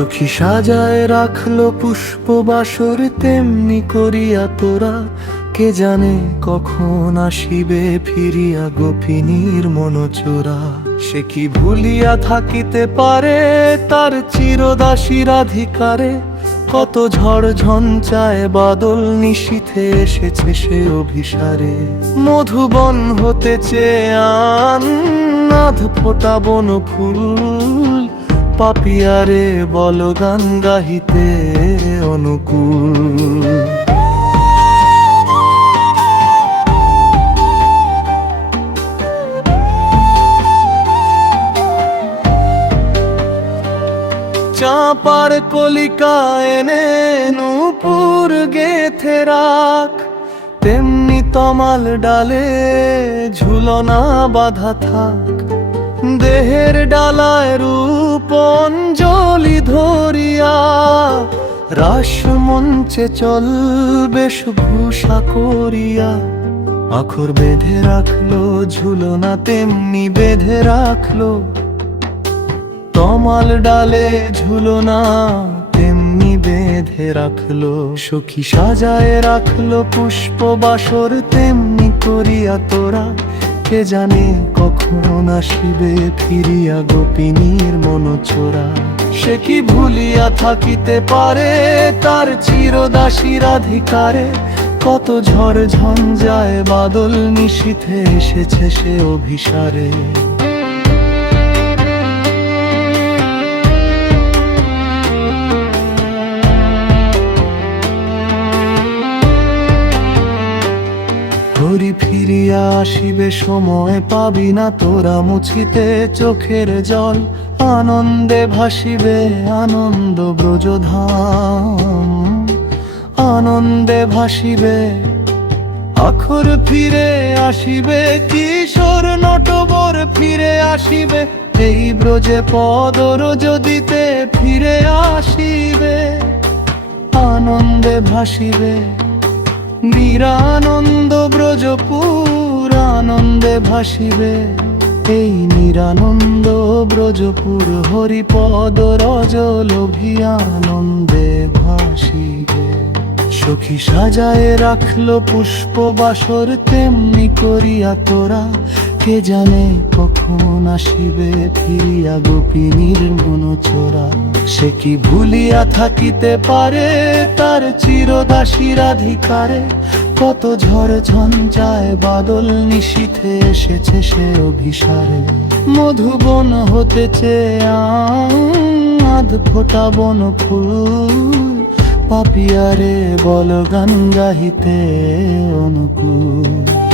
সখী সাজায় রাখল পুষ্প বাসর, তেমনি করিয়া তোরা। কে জানে কখন আসিবে ফিরিয়া গোপিনীর মনোচোরা। সে কি ভুলিয়া থাকিতে পারে তার চিরদাসীর অধিকারে কত ঝড় ঝঞ্চায় বাদল নিশীথে এসেছে সে অভিসারে। মধুবন হতে চেয়ে আন নাধ ফোটা বন ফুল। পাপিয়ারে বল গান গাহিতে অনুকূল। চাপার কলিকা এনে নূপুর গেথে রাখ, তেমনি তমাল ডালে ঝুলনা বাধা থাক। দেহের ডালায় রূপ অঞ্জলি ধরিয়া রাস মঞ্চে চল বেশ ভূষা করিয়া আখর বেঁধে রাখল ঝুলনা তেমনি বেঁধে রাখল। তমাল ডালে ঝুলনা তেমনি বেঁধে রাখল। সখী সাজায় রাখল পুষ্প বাসর তেমনি করিয়া তোরা। কে জানে কখন আসিবে ফিরিয়া গোপিনীর মনোচোরা। সে কি ভুলিয়া থাকিতে পারে, তার চিরদাসীর অধিকারে কত ঝড় ঝঞ্ঝায় বাদল নিশীথে এসেছে সে অভিসারে। ঘড়ি ফিরিয়া আসিবে, সময় পাবি না তোরা মুছিতে চোখের জল। আনন্দে ভাসিবে আনন্দ ব্রজধাম। আনন্দে ভাসিবে, আখর ফিরে আসিবে, কিশোর নটবর ফিরে আসিবে। এই ব্রজে পদর যদিতে ফিরে আসিবে। আনন্দে ভাসিবে নিরানন্দ ব্রজপুর আনন্দে ভাসিবে, এই নিরানন্দ ব্রজপুর হরিপদ রজ লোভী আনন্দে ভাসিবে। সখী সাজায় রাখল পুষ্প বাসর তেমনি করিয়া তোরা কে জানে কখন আসিবে, ফিরিয়া গোপিনীর মনোচোরা। সে কি ভুলিয়া থাকিতে পারে, তার চিরদাসীর অধিকারে কত ঝড় ঝঞ্ঝায় বাদল নিশীথে এসেছে সে অভিসারে। মধুবন হতে চেয়ে আধ ফোটা বন ফুল, পাপিয়ারে বল গান গাহিতে অনুকূল।